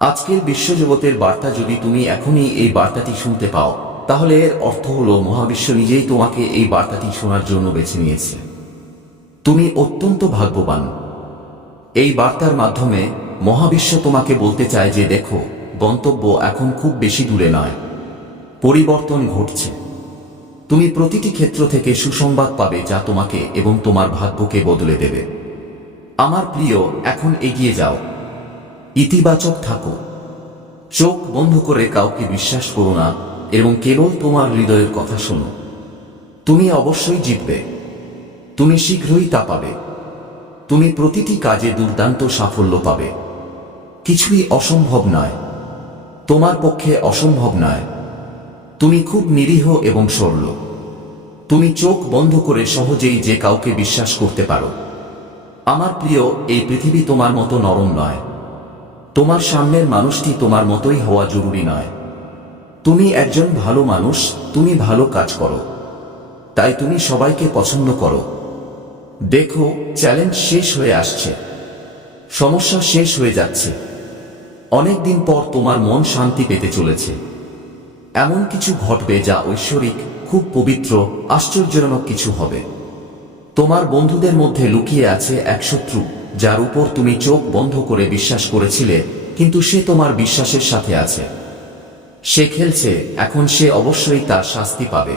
আজকের বিশ্বজগতের বার্তা যদি তুমি এখনই এই বার্তাটি শুনতে পাও, তাহলে এর অর্থ হল মহাবিশ্ব নিজেই তোমাকে এই বার্তাটি শোনার জন্য বেছে নিয়েছে। তুমি অত্যন্ত ভাগ্যবান। এই বার্তার মাধ্যমে মহাবিশ্ব তোমাকে বলতে চায় যে দেখো, গন্তব্য এখন খুব বেশি দূরে নয়। পরিবর্তন ঘটছে। তুমি প্রতিটি ক্ষেত্র থেকে সুসংবাদ পাবে যা তোমাকে এবং তোমার ভাগ্যকে বদলে দেবে। আমার প্রিয়, এখন এগিয়ে যাও। ইতিবাচক থাকো। চোখ বন্ধ করে কাউকে বিশ্বাস করো না এবং কেবল তোমার হৃদয়ের কথা শোনো। তুমি অবশ্যই জিতবে। তুমি শীঘ্রই তা পাবে। তুমি প্রতিটি কাজে দুর্দান্ত সাফল্য পাবে। কিছুই অসম্ভব নয়। তোমার পক্ষে অসম্ভব নয়। তুমি খুব নিরীহ এবং সরল। তুমি চোখ বন্ধ করে সহজেই যে কাউকে বিশ্বাস করতে পারো। আমার প্রিয়, এই পৃথিবী তোমার মতো নরম নয়। তোমার সামনের মানুষটি তোমার মতোই হওয়া জরুরি নয়। তুমি একজন ভালো মানুষ, তুমি ভালো কাজ করো। তাই তুমি সবাইকে পছন্দ করো। দেখো, চ্যালেঞ্জ শেষ হয়ে আসছে। সমস্যা শেষ হয়ে যাচ্ছে। অনেকদিন পর তোমার মন শান্তি পেতে চলেছে। এমন কিছু ঘটবে যা ঐশ্বরিক, খুব পবিত্র, আশ্চর্যজনক কিছু হবে। তোমার বন্ধুদের মধ্যে লুকিয়ে আছে এক শত্রু। যার উপর তুমি চোখ বন্ধ করে বিশ্বাস করেছিলে, কিন্তু সে তোমার বিশ্বাসের সাথে আছে। সে খেলছে, এখন সে অবশ্যই তার শাস্তি পাবে।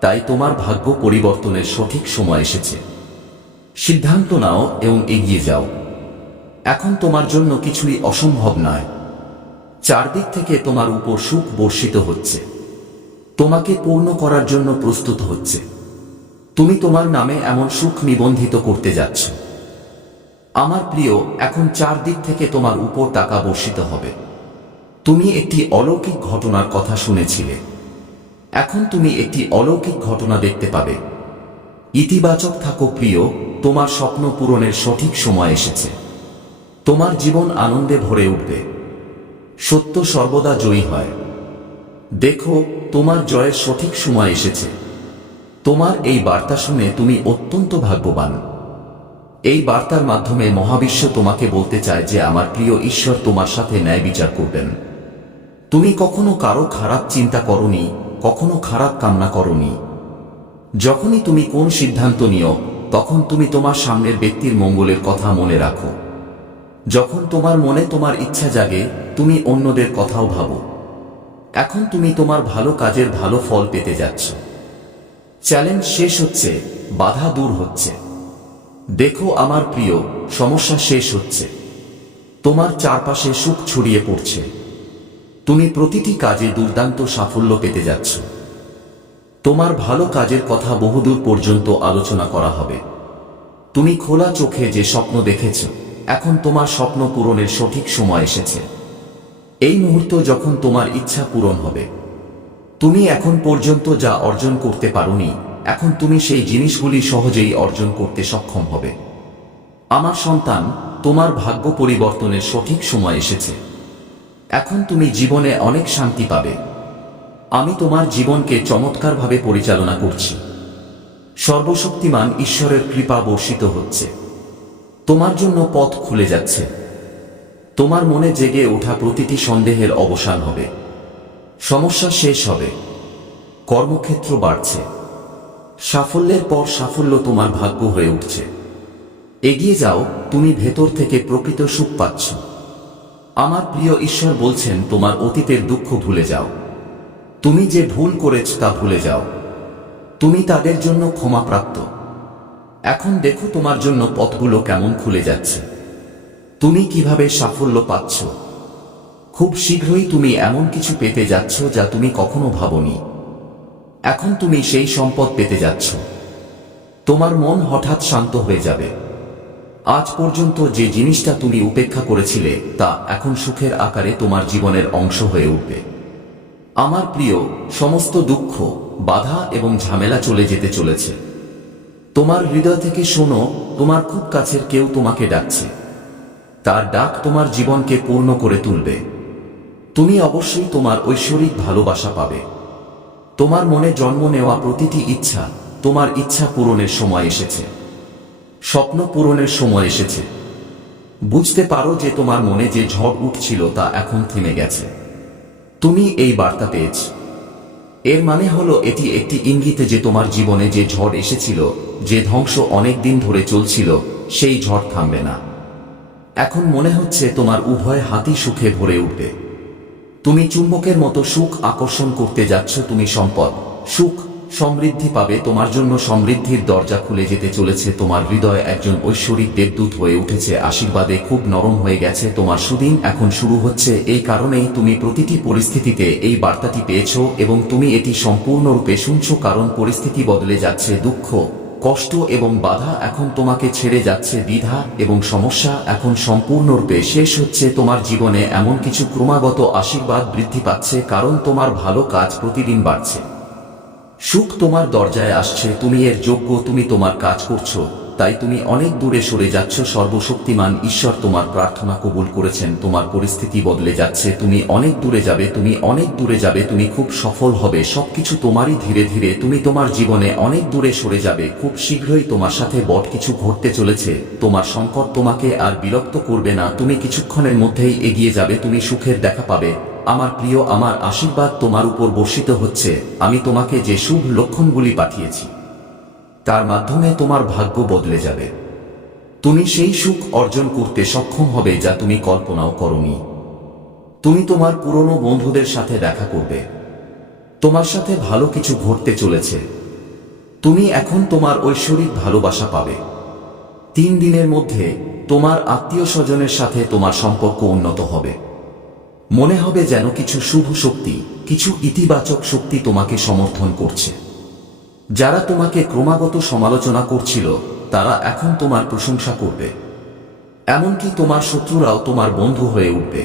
তাই তোমার ভাগ্য পরিবর্তনের সঠিক সময় এসেছে। সিদ্ধান্ত নাও এবং এগিয়ে যাও। এখন তোমার জন্য কিছুই অসম্ভব নয়। চারদিক থেকে তোমার উপর সুখ বর্ষিত হচ্ছে। তোমাকে পূর্ণ করার জন্য প্রস্তুত হচ্ছে। তুমি তোমার নামে এমন সুখ নিবন্ধিত করতে যাচ্ছ। আমার প্রিয়, এখন চারদিক থেকে তোমার উপর টাকা বর্ষিত হবে। তুমি একটি অলৌকিক ঘটনার কথা শুনেছিলে। এখন তুমি একটি অলৌকিক ঘটনা দেখতে পাবে। ইতিবাচক থাকো প্রিয়, তোমার স্বপ্ন পূরণের সঠিক সময় এসেছে। তোমার জীবন আনন্দে ভরে উঠবে। সত্য সর্বদা জয়ী হয়। দেখো, তোমার জয়ের সঠিক সময় এসেছে। তোমার এই বার্তা শুনে তুমি অত্যন্ত ভাগ্যবান। এই বার্তার মাধ্যমে মহাবিশ্ব তোমাকে বলতে চায় যে আমার প্রিয় ঈশ্বর তোমার সাথে ন্যায় বিচার করবেন। তুমি কখনো কারও খারাপ চিন্তা করনি, কখনো খারাপ কামনা করনি। যখনই তুমি কোন সিদ্ধান্ত নিও, তখন তুমি তোমার সামনের ব্যক্তির মঙ্গলের কথা মনে রাখো। যখন তোমার মনে তোমার ইচ্ছা জাগে, তুমি অন্যদের কথাও ভাবো। এখন তুমি তোমার ভালো কাজের ভালো ফল পেতে যাচ্ছ। চ্যালেঞ্জ শেষ হচ্ছে, বাধা দূর হচ্ছে। দেখো আমার প্রিয়, সমস্যা শেষ হচ্ছে। তোমার চারপাশে সুখ ছড়িয়ে পড়ছে। তুমি প্রতিটি কাজে দুর্দান্ত সাফল্য পেতে যাচ্ছ। তোমার ভালো কাজের কথা বহুদূর পর্যন্ত আলোচনা করা হবে। তুমি খোলা চোখে যে স্বপ্ন দেখেছ, এখন তোমার স্বপ্ন পূরণের সঠিক সময় এসেছে। এই মুহূর্ত যখন তোমার ইচ্ছা পূরণ হবে। তুমি এখন পর্যন্ত যা অর্জন করতে পারোনি এখন তুমি সেই জিনিসগুলি সহজেই অর্জন করতে সক্ষম হবে। আমার সন্তান, তোমার ভাগ্য পরিবর্তনের সঠিক সময় এসেছে। এখন তুমি জীবনে অনেক শান্তি পাবে। আমি তোমার জীবনকে চমৎকারভাবে পরিচালনা করছি। সর্বশক্তিমান ঈশ্বরের কৃপা বর্ষিত হচ্ছে। তোমার জন্য পথ খুলে যাচ্ছে। তোমার মনে জেগে ওঠা প্রতিটি সন্দেহের অবসান হবে। সমস্যা শেষ হবে। কর্মক্ষেত্র বাড়ছে। সাফল্যের পর সাফল্য তোমার ভাগ্য হয়ে উঠছে। এগিয়ে যাও, তুমি ভেতর থেকে প্রকৃত সুখ পাচ্ছ। আমার প্রিয় ঈশ্বর বলছেন, তোমার অতীতের দুঃখ ভুলে যাও। তুমি যে ভুল করেছ তা ভুলে যাও। তুমি তাদের জন্য ক্ষমাপ্রাপ্ত এখন দেখো তোমার জন্য পথগুলো কেমন খুলে যাচ্ছে। তুমি কীভাবে সাফল্য পাচ্ছ? খুব শীঘ্রই তুমি এমন কিছু পেতে যাচ্ছ যা তুমি কখনো ভাবনি। এখন তুমি সেই সম্পদ পেতে যাচ্ছ। তোমার মন হঠাৎ শান্ত হয়ে যাবে। আজ পর্যন্ত যে জিনিসটা তুমি উপেক্ষা করেছিলে, তা এখন সুখের আকারে তোমার জীবনের অংশ হয়ে উঠবে। আমার প্রিয়, সমস্ত দুঃখ, বাধা এবং ঝামেলা চলে যেতে চলেছে। তোমার হৃদয় থেকে শোনো, তোমার খুব কাছের কেউ তোমাকে ডাকছে। তার ডাক তোমার জীবনকে পূর্ণ করে তুলবে। তুমি অবশ্যই তোমার ঐশ্বরিক ভালোবাসা পাবে। তোমার মনে জন্ম নেওয়া প্রতিটি ইচ্ছা তোমার ইচ্ছা পূরণের সময় এসেছে। স্বপ্ন পূরণের সময় এসেছে। বুঝতে পারো যে তোমার মনে যে ঝড় উঠছিল তা এখন থেমে গেছে। তুমি এই বার্তা পেয়েছ। এর মানে হলো এটি একটি ইঙ্গিতে যে তোমার জীবনে যে ঝড় এসেছিল, যে ধ্বংস অনেক দিন ধরে চলছিল, সেই ঝড় থামবে না। এখন মনে হচ্ছে তোমার উভয় হাতি সুখে ভরে উঠবে। তুমি চুম্বকের মতো সুখ আকর্ষণ করতে যাচ্ছ, তুমি সম্পদ। সুখ সমৃদ্ধি পাবে, তোমার জন্য সমৃদ্ধির দরজা খুলে যেতে চলেছে, তোমার হৃদয় একজন ঐশ্বরিক দেবদূত হয়ে উঠেছে, আশীর্বাদে খুব নরম হয়ে গেছে, তোমার সুদিন এখন শুরু হচ্ছে, এই কারণেই তুমি প্রতিটি পরিস্থিতিতে এই বার্তাটি পেয়েছ এবং তুমি এটি সম্পূর্ণরূপে শুনছো, কারণ পরিস্থিতি বদলে যাচ্ছে, দুঃখ কষ্ট এবং বাধা এখন তোমাকে ছেড়ে যাচ্ছে, দ্বিধা এবং সমস্যা এখন সম্পূর্ণরূপে শেষ হচ্ছে, তোমার জীবনে এমন কিছু ক্রমাগত আশীর্বাদ বৃদ্ধি পাচ্ছে, কারণ তোমার ভালো কাজ প্রতিদিন বাড়ছে। সুখ তোমার দরজায় আসছে, তুমি এর যোগ্য, তুমি তোমার কাজ করছ। তাই তুমি অনেক দূরে সরে যাচ্ছ, সর্বশক্তিমান ঈশ্বর তোমার প্রার্থনা কবুল করেছেন, তোমার পরিস্থিতি বদলে যাচ্ছে, তুমি অনেক দূরে যাবে, তুমি অনেক দূরে যাবে, তুমি খুব সফল হবে, সবকিছু তোমারই ধীরে ধীরে, তুমি তোমার জীবনে অনেক দূরে সরে যাবে, খুব শীঘ্রই তোমার সাথে বট কিছু ঘটতে চলেছে, তোমার সংকট তোমাকে আর বিরক্ত করবে না, তুমি কিছুক্ষণের মধ্যেই এগিয়ে যাবে, তুমি সুখের দেখা পাবে, আমার প্রিয়, আমার আশীর্বাদ তোমার উপর বর্ষিত হচ্ছে, আমি তোমাকে যে শুভ লক্ষণগুলি পাঠিয়েছি। তার মাধ্যমে তোমার ভাগ্য বদলে যাবে। তুমি সেই সুখ অর্জন করতে সক্ষম হবে যা তুমি কল্পনাও করনি। তুমি তোমার পুরনো বন্ধুদের সাথে দেখা করবে। তোমার সাথে ভালো কিছু ঘটতে চলেছে। তুমি এখন তোমার ঐশ্বরিক ভালোবাসা পাবে। তিন দিনের মধ্যে তোমার আত্মীয় স্বজনের সাথে তোমার সম্পর্ক উন্নত হবে। মনে হবে যেন কিছু শুভ শক্তি, কিছু ইতিবাচক শক্তি তোমাকে সমর্থন করছে। যারা তোমাকে ক্রমাগত সমালোচনা করছিল, তারা এখন তোমার প্রশংসা করবে। এমনকি তোমার শত্রুরাও তোমার বন্ধু হয়ে উঠবে।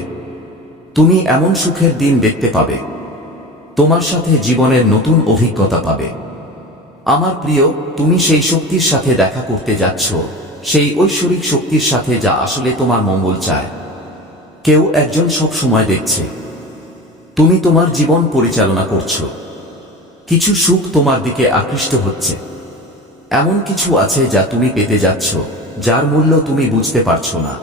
তুমি এমন সুখের দিন দেখতে পাবে। তোমার সাথে জীবনের নতুন অভিজ্ঞতা পাবে। আমার প্রিয়, তুমি সেই শক্তির সাথে দেখা করতে যাচ্ছ, সেই ঐশ্বরিক শক্তির সাথে যা আসলে তোমার মঙ্গল চায়। কেউ একজন সব সময় দেখছে। তুমি তোমার জীবন পরিচালনা করছ। কিছু সুখ তোমার দিকে আকৃষ্ট হচ্ছে। এমন কিছু আছে যা তুমি পেতে যাচ্ছ, যার মূল্য তুমি বুঝতে পারছ না।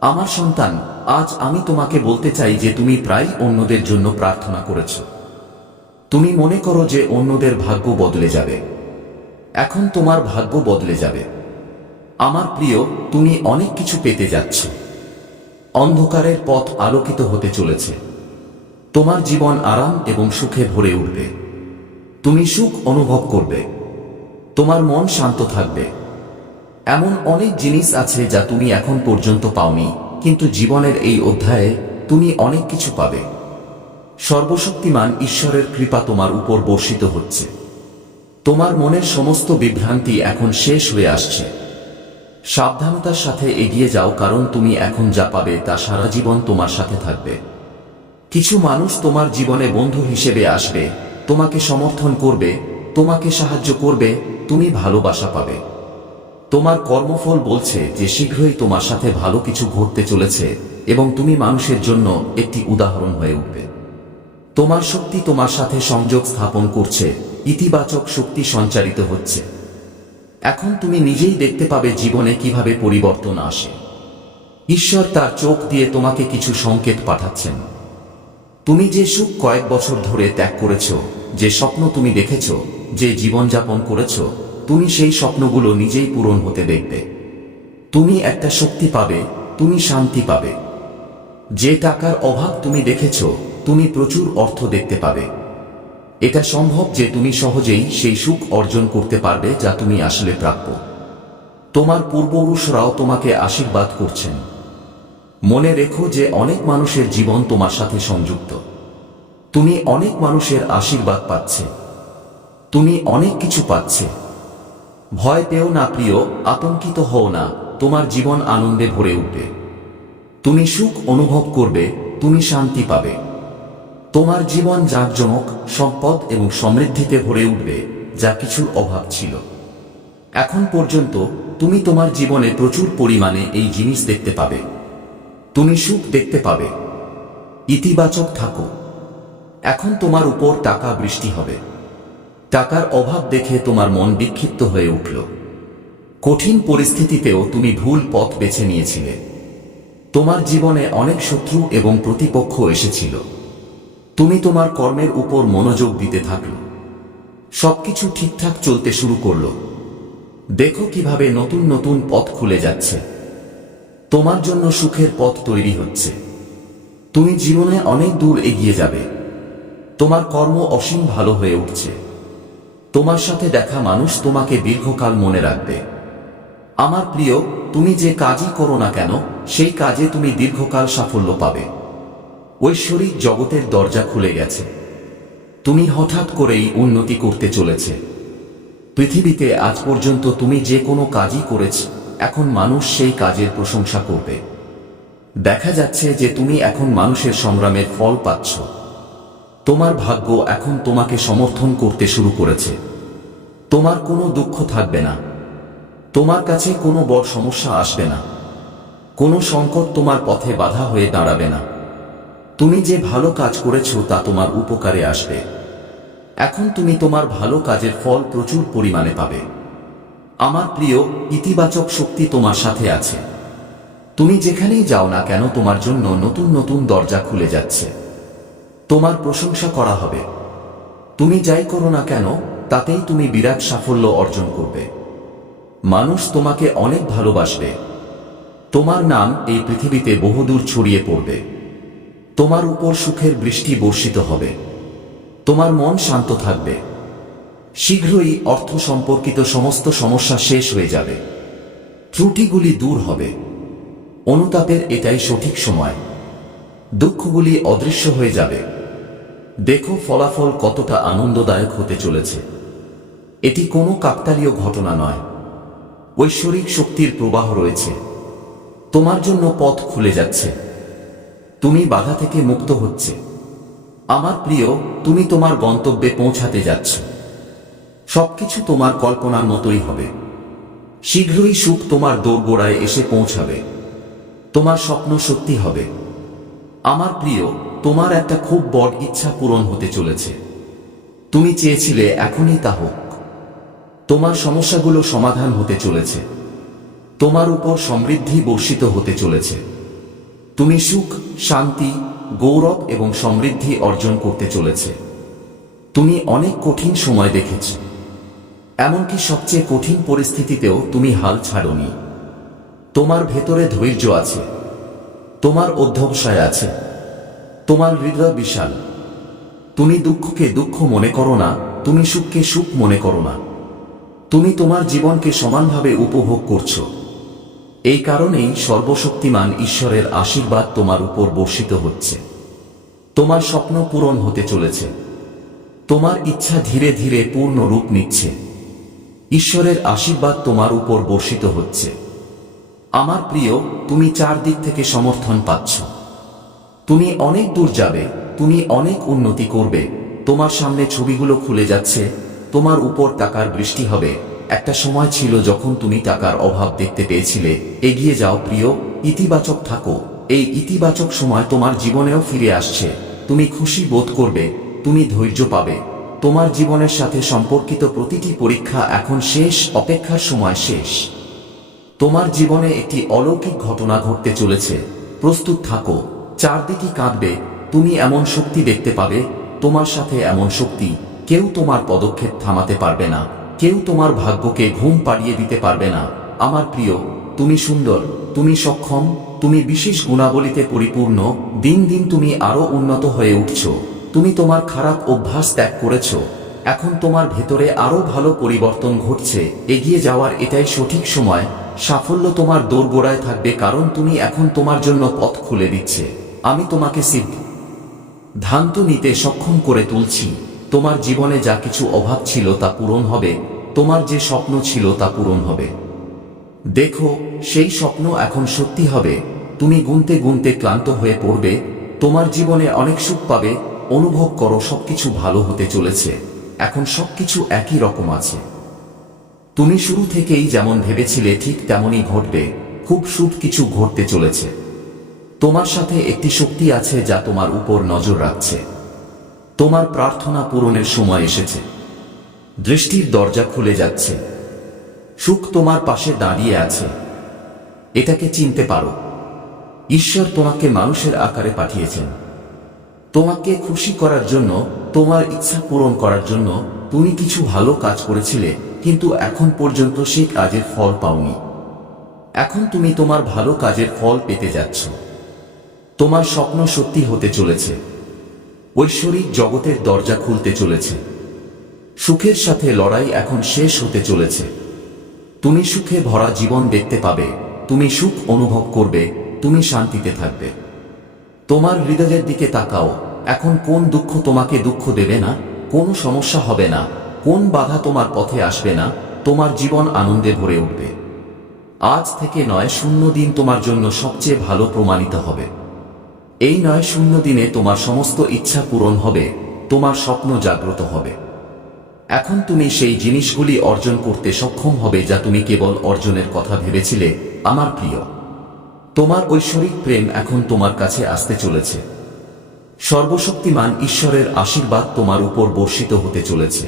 আমার সন্তান, আজ আমি তোমাকে বলতে চাই যে তুমি প্রায় অন্যদের জন্য প্রার্থনা করেছ। তুমি মনে করো যে অন্যদের ভাগ্য বদলে যাবে। এখন তোমার ভাগ্য বদলে যাবে। আমার প্রিয়, তুমি অনেক কিছু পেতে যাচ্ছ। অন্ধকারের পথ আলোকিত হতে চলেছে। তোমার জীবন আরাম এবং সুখে ভরে উঠবে। তুমি সুখ অনুভব করবে। তোমার মন শান্ত থাকবে। এমন অনেক জিনিস আছে যা তুমি এখন পর্যন্ত পাওনি, কিন্তু জীবনের এই অধ্যায়ে তুমি অনেক কিছু পাবে। সর্বশক্তিমান ঈশ্বরের কৃপা তোমার উপর বর্ষিত হচ্ছে। তোমার মনের সমস্ত বিভ্রান্তি এখন শেষ হয়ে আসছে। সাবধানতার সাথে এগিয়ে যাও, কারণ তুমি এখন যা পাবে তা সারা জীবন তোমার সাথে থাকবে। কিছু মানুষ তোমার জীবনে বন্ধু হিসেবে আসবে তোমাকে সমর্থন করবে, তোমাকে সাহায্য করবে, তুমি ভালোবাসা পাবে। তোমার কর্মফল বলছে যে শীঘ্রই তোমার সাথে ভালো কিছু ঘটতে চলেছে এবং তুমি মানুষের জন্য একটি উদাহরণ হয়ে উঠবে। তোমার শক্তি তোমার সাথে সংযোগ স্থাপন করছে, ইতিবাচক শক্তি সঞ্চারিত হচ্ছে। এখন তুমি নিজেই দেখতে পাবে জীবনে কীভাবে পরিবর্তন আসে। ঈশ্বর তার চোখ দিয়ে তোমাকে কিছু সংকেত পাঠাচ্ছেন। তুমি যে সুখ কয়েক বছর ধরে ত্যাগ করেছ যে স্বপ্ন তুমি দেখেছ, যে জীবনযাপন করেছ, তুমি সেই স্বপ্নগুলো নিজেই পূরণ হতে দেখবে। তুমি একটা শক্তি পাবে, তুমি শান্তি পাবে। যে টাকার অভাব তুমি দেখেছ, তুমি প্রচুর অর্থ দেখতে পাবে। এটা সম্ভব যে তুমি সহজেই সেই সুখ অর্জন করতে পারবে যা তুমি আসলে প্রাপ্য। তোমার পূর্বপুরুষরাও তোমাকে আশীর্বাদ করছেন। মনে রেখো যে অনেক মানুষের জীবন তোমার সাথে সংযুক্ত। তুমি অনেক মানুষের আশীর্বাদ পাচ্ছে। তুমি অনেক কিছু পাচ্ছে। ভয় পেও না প্রিয়, আতঙ্কিত হও না, তোমার জীবন আনন্দে ভরে উঠবে। তুমি সুখ অনুভব করবে, তুমি শান্তি পাবে। তোমার জীবন জাঁকজমক, সম্পদ এবং সমৃদ্ধিতে ভরে উঠবে, যা কিছুর অভাব ছিল। এখন পর্যন্ত তুমি তোমার জীবনে প্রচুর পরিমাণে এই জিনিস দেখতে পাবে। তুমি সুখ দেখতে পাবে। ইতিবাচক থাকো। এখন তোমার উপর টাকা বৃষ্টি হবে। টাকার অভাব দেখে তোমার মন বিক্ষিপ্ত হয়ে উঠল। কঠিন পরিস্থিতিতেও তুমি ভুল পথ বেছে নিয়েছিলে। তোমার জীবনে অনেক শত্রু এবং প্রতিপক্ষ এসেছিল। তুমি তোমার কর্মের উপর মনোযোগ দিতে থাকল। সবকিছু ঠিকঠাক চলতে শুরু করল। দেখো কীভাবে নতুন নতুন পথ খুলে যাচ্ছে। তোমার জন্য সুখের পথ তৈরি হচ্ছে। তুমি জীবনে অনেক দূর এগিয়ে যাবে। তোমার কর্ম অসীম ভালো হয়ে উঠছে। তোমার সাথে দেখা মানুষ তোমাকে দীর্ঘকাল মনে রাখবে। আমার প্রিয়, তুমি যে কাজই করো না কেন, সেই কাজে তুমি দীর্ঘকাল সাফল্য পাবে। ঐশ্বরিক জগতের দরজা খুলে গেছে। তুমি হঠাৎ করেই উন্নতি করতে চলেছে। পৃথিবীতে আজ পর্যন্ত তুমি যে কোনো কাজই করেছ, এখন মানুষ সেই কাজের প্রশংসা করবে। দেখা যাচ্ছে যে তুমি এখন মানুষের সংগ্রামের ফল পাচ্ছ। তোমার ভাগ্য এখন তোমাকে সমর্থন করতে শুরু করেছে। তোমার কোনো দুঃখ থাকবে না। তোমার কাছে কোনো বড় সমস্যা আসবে না। কোনো সংকট তোমার পথে বাধা হয়ে দাঁড়াবে না। তুমি যে ভালো কাজ করেছ তা তোমার উপকারে আসবে। এখন তুমি তোমার ভালো কাজের ফল প্রচুর পরিমাণে পাবে। আমার প্রিয়, ইতিবাচক শক্তি তোমার সাথে আছে। তুমি যেখানেই যাও না কেন তোমার জন্য নতুন নতুন দরজা খুলে যাচ্ছে। তোমার প্রশংসা করা হবে। তুমি যাই করো না কেন, তাতেই তুমি বিরাট সাফল্য অর্জন করবে। মানুষ তোমাকে অনেক ভালোবাসবে। তোমার নাম এই পৃথিবীতে বহুদূর ছড়িয়ে পড়বে। তোমার উপর সুখের বৃষ্টি বর্ষিত হবে। তোমার মন শান্ত থাকবে। শীঘ্রই অর্থ সম্পর্কিত সমস্ত সমস্যা শেষ হয়ে যাবে। ত্রুটিগুলি দূর হবে। অনুতাপের এটাই সঠিক সময়। দুঃখগুলি অদৃশ্য হয়ে যাবে। দেখো ফলাফল কতটা আনন্দদায়ক হতে চলেছে। এটি কোনো কাকতালীয় ঘটনা নয়। ঐশ্বরিক শক্তির প্রবাহ রয়েছে। তোমার জন্য পথ খুলে যাচ্ছে। তুমি বাধা থেকে মুক্ত হচ্ছে। আমার প্রিয়, তুমি তোমার গন্তব্যে পৌঁছাতে যাচ্ছ। সবকিছু তোমার কল্পনার মতোই হবে। শীঘ্রই সুখ তোমার দোরগোড়ায় এসে পৌঁছাবে। তোমার স্বপ্ন সত্যি হবে। আমার প্রিয় তোমার একটা খুব বড় ইচ্ছা পূরণ হতে চলেছে। তুমি চেয়েছিলে এখনই তা হোক। তোমার সমস্যাগুলো সমাধান হতে চলেছে। তোমার উপর সমৃদ্ধি বর্ষিত হতে চলেছে। তুমি সুখ, শান্তি, গৌরব এবং সমৃদ্ধি অর্জন করতে চলেছে। তুমি অনেক কঠিন সময় দেখেছ। এমনকি সবচেয়ে কঠিন পরিস্থিতিতেও তুমি হাল ছাড়নি। তোমার ভেতরে ধৈর্য আছে। তোমার অধ্যবসায় আছে। তোমার হৃদয় বিশাল। তুমি দুঃখকে দুঃখ মনে করো না, তুমি সুখকে সুখ মনে করো না। তুমি তোমার জীবনকে সমানভাবে উপভোগ করছ। এই কারণেই সর্বশক্তিমান ঈশ্বরের আশীর্বাদ তোমার উপর বর্ষিত হচ্ছে। তোমার স্বপ্ন পূরণ হতে চলেছে। তোমার ইচ্ছা ধীরে ধীরে পূর্ণ রূপ নিচ্ছে। ঈশ্বরের আশীর্বাদ তোমার উপর বর্ষিত হচ্ছে। আমার প্রিয়, তুমি চারদিক থেকে সমর্থন পাচ্ছ। তুমি অনেক দূর যাবে, তুমি অনেক উন্নতি করবে, তোমার সামনে ছবিগুলো খুলে যাচ্ছে, তোমার উপর টাকার বৃষ্টি হবে। একটা সময় ছিল যখন তুমি টাকার অভাব দেখতে পেয়েছিলে, এগিয়ে যাও প্রিয়, ইতিবাচক থাকো। এই ইতিবাচক সময় তোমার জীবনেও ফিরে আসছে। তুমি খুশি বোধ করবে, তুমি ধৈর্য পাবে। তোমার জীবনের সাথে সম্পর্কিত প্রতিটি পরীক্ষা এখন শেষ, অপেক্ষার সময় শেষ। তোমার জীবনে একটি অলৌকিক ঘটনা ঘটতে চলেছে। প্রস্তুত থাকো। চারদিকে কাঁদবে, তুমি এমন শক্তি দেখতে পাবে, তোমার সাথে এমন শক্তি, কেউ তোমার পদক্ষেপ থামাতে পারবে না, কেউ তোমার ভাগ্যকে ঘুম পাড়িয়ে দিতে পারবে না। আমার প্রিয়, তুমি সুন্দর, তুমি সক্ষম, তুমি বিশেষ গুণাবলীতে পরিপূর্ণ, দিন দিন তুমি আরও উন্নত হয়ে উঠছ, তুমি তোমার খারাপ অভ্যাস ত্যাগ করেছ, এখন তোমার ভেতরে আরও ভালো পরিবর্তন ঘটছে, এগিয়ে যাওয়ার এটাই সঠিক সময়, সাফল্য তোমার দোরগোড়ায় থাকবে কারণ তুমি এখন তোমার জন্য পথ খুলে দিচ্ছে। আমি তোমাকে সিদ্ধ। ধান্ত নিতে সক্ষম করে তুলছি। তোমার জীবনে যা কিছু অভাব ছিল তা পূরণ হবে। তোমার যে স্বপ্ন ছিল তা পূরণ হবে। দেখো, সেই স্বপ্ন এখন সত্যি হবে। তুমি গুনতে গুনতে ক্লান্ত হয়ে পড়বে। তোমার জীবনে অনেক সুখ পাবে। অনুভব করো, সবকিছু ভালো হতে চলেছে। এখন সবকিছু একই রকম আছে। তুমি শুরু থেকেই যেমন ভেবেছিলে, ঠিক তেমনই ঘটবে। খুব শুভ কিছু ঘটতে চলেছে। তোমার সাথে একটি শক্তি আছে যা তোমার উপর নজর রাখছে। তোমার প্রার্থনা পূরণের সময় এসেছে। দৃষ্টির দরজা খুলে যাচ্ছে। সুখ তোমার পাশে দাঁড়িয়ে আছে। এটাকে চিনতে পারো। ঈশ্বর তোমাকে মানুষের আকারে পাঠিয়েছেন। তোমাকে খুশি করার জন্য, তোমার ইচ্ছা পূরণ করার জন্য তুমি কিছু ভালো কাজ করেছিলে, কিন্তু এখন পর্যন্ত সেই কাজের ফল পাওনি। এখন তুমি তোমার ভালো কাজের ফল পেতে যাচ্ছ। তোমার স্বপ্ন সত্যি হতে চলেছে। ঐশ্বরিক জগতের দরজা খুলতে চলেছে। সুখের সাথে লড়াই এখন শেষ হতে চলেছে। তুমি সুখে ভরা জীবন দেখতে পাবে, তুমি সুখ অনুভব করবে, তুমি শান্তিতে থাকবে। তোমার হৃদয়ের দিকে তাকাও, এখন কোন দুঃখ তোমাকে দুঃখ দেবে না, কোন সমস্যা হবে না, কোন বাধা তোমার পথে আসবে না, তোমার জীবন আনন্দে ভরে উঠবে। আজ থেকে নয়, শূন্য দিন তোমার জন্য সবচেয়ে ভালো প্রমাণিত হবে। এই নয় শূন্য দিনে তোমার সমস্ত ইচ্ছা পূরণ হবে, তোমার স্বপ্ন জাগ্রত হবে। এখন তুমি সেই জিনিসগুলি অর্জন করতে সক্ষম হবে যা তুমি কেবল অর্জনের কথা ভেবেছিলে, আমার প্রিয়। তোমার ঐশ্বরিক প্রেম এখন তোমার কাছে আসতে চলেছে। সর্বশক্তিমান ঈশ্বরের আশীর্বাদ তোমার উপর বর্ষিত হতে চলেছে।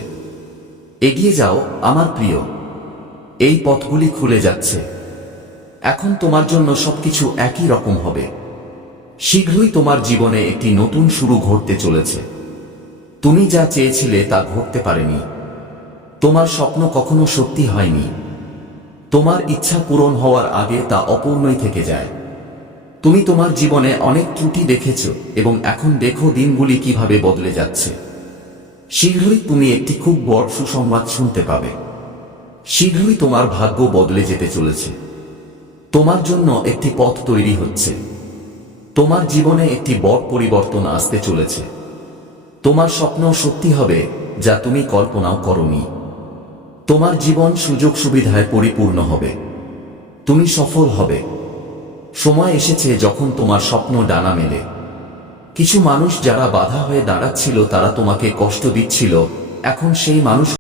এগিয়ে যাও, আমার প্রিয়। এই পথগুলি খুলে যাচ্ছে। এখন তোমার জন্য সবকিছু একই রকম হবে। শীঘ্রই তোমার জীবনে একটি নতুন শুরু ঘটতে চলেছে। তুমি যা চেয়েছিলে তা ঘটতে পারেনি। তোমার স্বপ্ন কখনো সত্যি হয়নি। তোমার ইচ্ছা পূরণ হওয়ার আগে তা অপূর্ণই থেকে যায়। তুমি তোমার জীবনে অনেক ত্রুটি দেখেছ এবং এখন দেখো দিনগুলি কীভাবে বদলে যাচ্ছে। শীঘ্রই তুমি একটি খুব বড় সুসংবাদ শুনতে পাবে। শীঘ্রই তোমার ভাগ্য বদলে যেতে চলেছে। তোমার জন্য একটি পথ তৈরি হচ্ছে। তোমার জীবনে একটি বড় পরিবর্তন আসতে চলেছে। তোমার স্বপ্ন সত্যি হবে, যা তুমি কল্পনাও করনি। তোমার জীবন সুযোগ সুবিধায় পরিপূর্ণ হবে। তুমি সফল হবে। সময় এসেছে যখন তোমার স্বপ্ন ডানা মেলে। কিছু মানুষ যারা বাধা হয়ে দাঁড়াচ্ছিল, তারা তোমাকে কষ্ট দিচ্ছিল। এখন সেই মানুষ